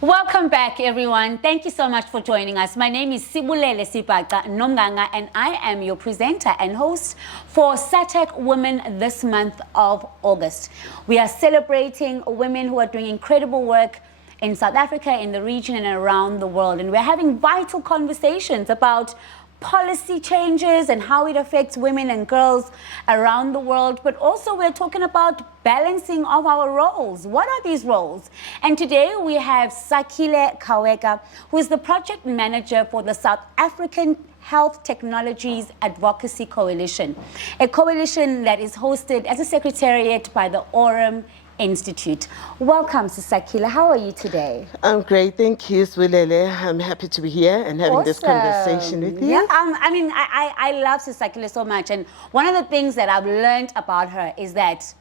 Welcome back, everyone. Thank you so much for joining us. My name is Sibulele Sipaca Nomganga, and I am your presenter and host for SATEC Women this month of August. We are celebrating women who are doing incredible work in South Africa, in the region, and around the world. And we're having vital conversations about policy changes and how it affects women and girls around the world, but also we're talking about balancing of our roles. What are these roles? And today we have Sakhile Khaweka, who is the project manager for the South African Health Technologies Advocacy Coalition, a coalition that is hosted as a secretariat by the Aurum Institute. Welcome, Sakhile. How are you today? I'm great, thank you, Swilele. I'm happy to be here and having this conversation with you. Yeah, I love Sakhile so much, and one of the things that I've learned about her is that,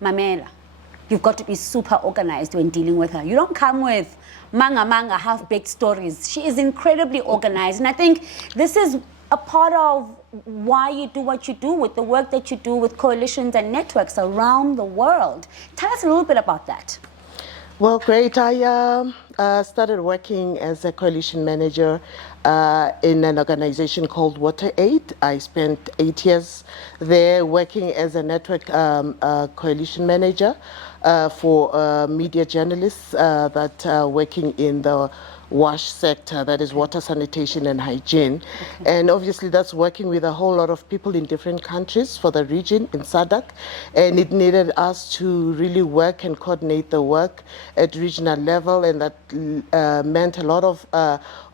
Mamela, you've got to be super organized when dealing with her. You don't come with manga half-baked stories. She is incredibly organized, and I think this is a part of why you do what you do with the work that you do with coalitions and networks around the world. Tell us a little bit about that. Well, great. I started working as a coalition manager in an organization called WaterAid. I spent 8 years there working as a network coalition manager for media journalists that are working in the WASH sector, that is water, sanitation and hygiene. Okay. And obviously that's working with a whole lot of people in different countries for the region in SADC. And it needed us to really work and coordinate the work at regional level, and that meant a lot of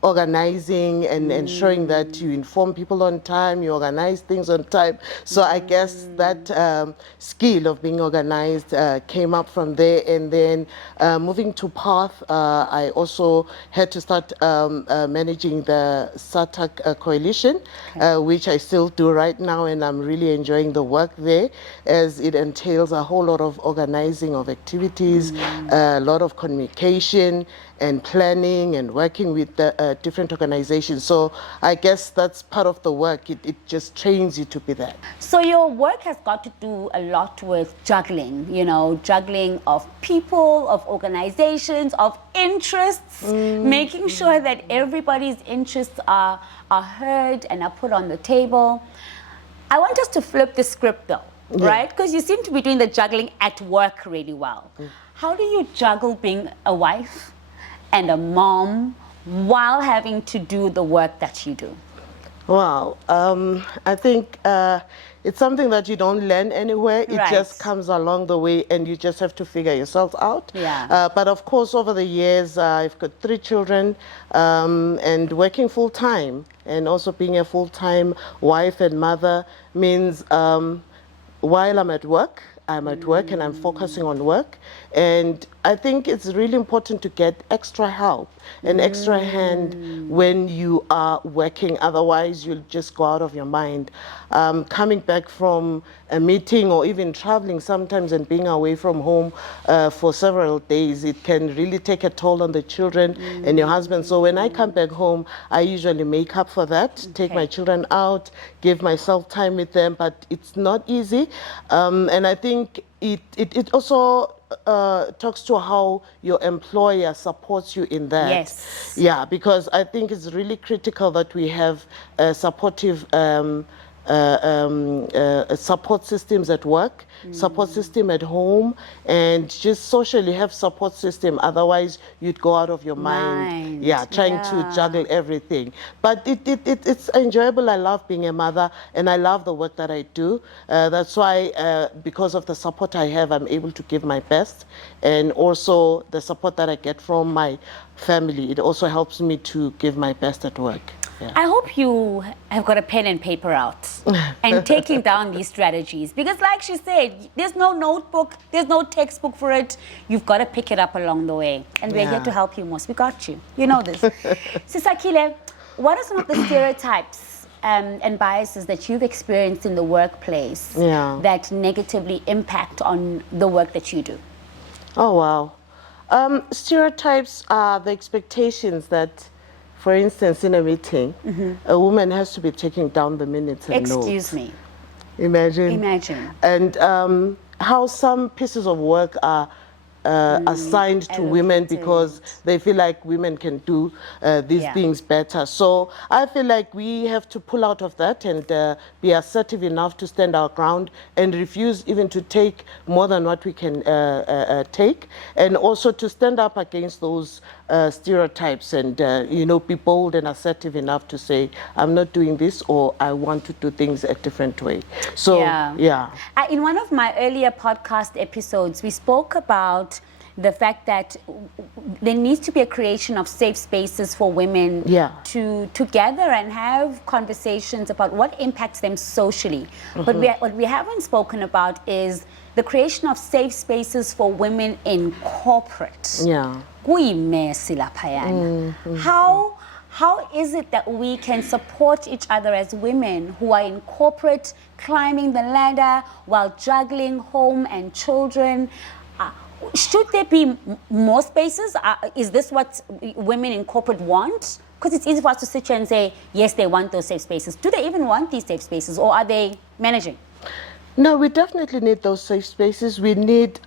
organizing and ensuring that you inform people on time, you organize things on time. So I guess that skill of being organized came up from there. And then moving to PATH, I also had to start managing the SATEC coalition, which I still do right now, and I'm really enjoying the work there, as it entails a whole lot of organizing of activities, a lot of communication and planning and working with the different organizations. So I guess that's part of the work. It just trains you to be that. So your work has got to do a lot with juggling, juggling of people, of organizations, of interests, making sure that everybody's interests are heard and are put on the table. I want us to flip the script though, right? Because you seem to be doing the juggling at work really well. How do you juggle being a wife and a mom while having to do the work that you do? Wow, I think it's something that you don't learn anywhere. It just comes along the way, and you just have to figure yourself out. Yeah. But of course, over the years, I've got 3 children and working full time, and also being a full-time wife and mother means while I'm at work and I'm focusing on work. And I think it's really important to get extra help, an extra hand when you are working. Otherwise, you'll just go out of your mind. Coming back from a meeting or even traveling sometimes and being away from home for several days, it can really take a toll on the children and your husband. So when I come back home, I usually make up for that, take my children out, give myself time with them, but it's not easy. And I think it also talks to how your employer supports you in that. Yes. Yeah, because I think it's really critical that we have supportive support systems at work, support system at home, and just socially have support system. Otherwise, you'd go out of your mind. Yeah, trying to juggle everything. But it's enjoyable. I love being a mother, and I love the work that I do. That's why, because of the support I have, I'm able to give my best, and also the support that I get from my family. It also helps me to give my best at work. Yeah. I hope you have got a pen and paper out and taking down these strategies, because like she said, there's no notebook, there's no textbook for it. You've got to pick it up along the way, and we're here to help you most. We got you. You know this. So Sakhile, what are some of the stereotypes and biases that you've experienced in the workplace that negatively impact on the work that you do? Oh, wow. Stereotypes are the expectations that, for instance, in a meeting, a woman has to be taking down the minutes and notes. Excuse me. Imagine. Imagine. And how some pieces of work are assigned to women because they feel like women can do these things better. So I feel like we have to pull out of that and be assertive enough to stand our ground and refuse even to take more than what we can take, and also to stand up against those stereotypes and, be bold and assertive enough to say, I'm not doing this, or I want to do things a different way. So, in one of my earlier podcast episodes, we spoke about the fact that there needs to be a creation of safe spaces for women to gather and have conversations about what impacts them socially. But what we haven't spoken about is the creation of safe spaces for women in corporate. How is it that we can support each other as women who are in corporate, climbing the ladder while juggling home and children? Should there be more spaces? Is this what women in corporate want? Because it's easy for us to sit here and say, yes, they want those safe spaces. Do they even want these safe spaces, or are they managing? No, we definitely need those safe spaces. We need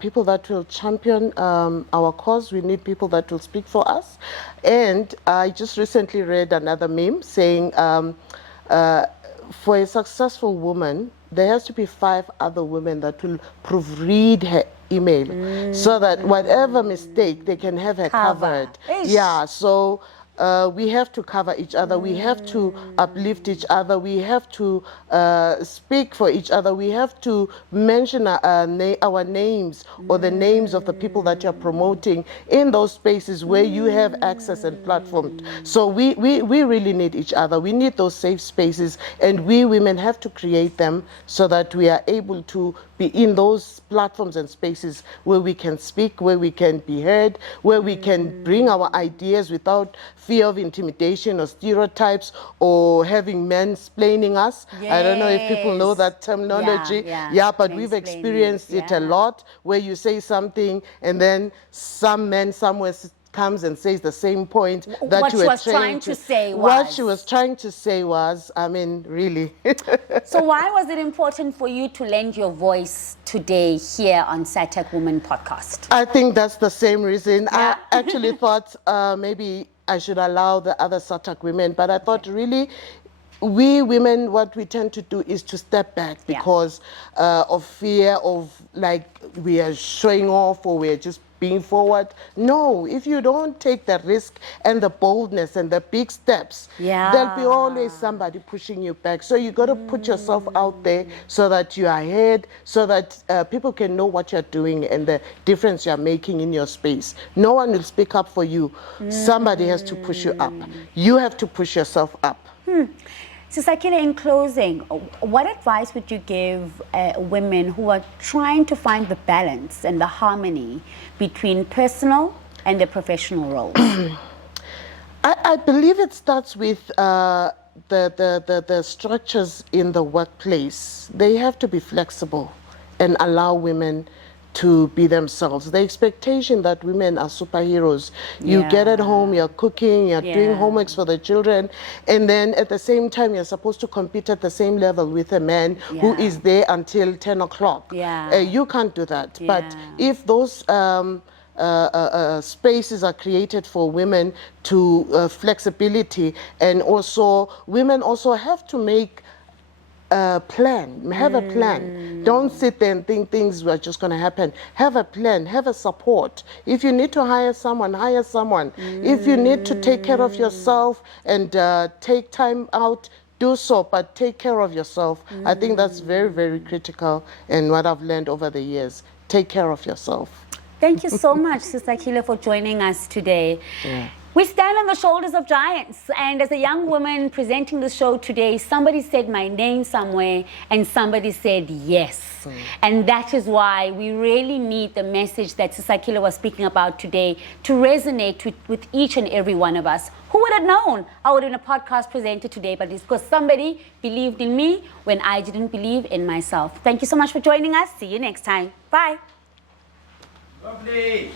people that will champion our cause. We need people that will speak for us. And I just recently read another meme saying, for a successful woman, there has to be 5 other women that will proofread her email so that whatever mistake, they can have her covered. Yeah, so we have to cover each other. We have to uplift each other. We have to speak for each other. We have to mention our names or the names of the people that you're promoting in those spaces where you have access and platform. So we really need each other. We need those safe spaces, and we women have to create them so that we are able to be in those platforms and spaces where we can speak, where we can be heard, where we can bring our ideas without fear of intimidation or stereotypes or having men splaining us. I don't know if people know that terminology. But we've experienced it a lot, where you say something and then some man somewhere comes and says the same point that what you were trying to say was. What she was trying to say was, I mean, really. So why was it important for you to lend your voice today here on SATEC Women Podcast? I think that's the same reason. I actually thought maybe I should allow the other SATEC women, but I thought really, we women, what we tend to do is to step back because of fear of like we are showing off or we're just being forward. No, if you don't take the risk and the boldness and the big steps, there'll be always somebody pushing you back. So you got to put yourself out there so that you are ahead, so that people can know what you're doing and the difference you're making in your space. No one will speak up for you. Somebody has to push you up. You have to push yourself up. So Sakhile, in closing, what advice would you give women who are trying to find the balance and the harmony between personal and their professional roles? I believe it starts with the structures in the workplace. They have to be flexible and allow women to be themselves. The expectation that women are superheroes. You get at home, you're cooking, you're doing homeworks for the children, and then at the same time you're supposed to compete at the same level with a man who is there until 10 o'clock. You can't do that. But if those spaces are created for women to flexibility, and also women also have to make plan, have a plan. Don't sit there and think things are just going to happen. Have a plan, have a support. If you need to hire someone, hire someone. If you need to take care of yourself and take time out, do so, but take care of yourself. I think that's very, very critical, and what I've learned over the years. Take care of yourself. Thank you so much, Sister Sakhile, for joining us today. We stand on the shoulders of giants, and as a young woman presenting the show today, somebody said my name somewhere and somebody said yes. And that is why we really need the message that Sister Sakhile was speaking about today to resonate with each and every one of us. Who would have known I would have been a podcast presenter today, but it's because somebody believed in me when I didn't believe in myself. Thank you so much for joining us. See you next time. Bye. Lovely.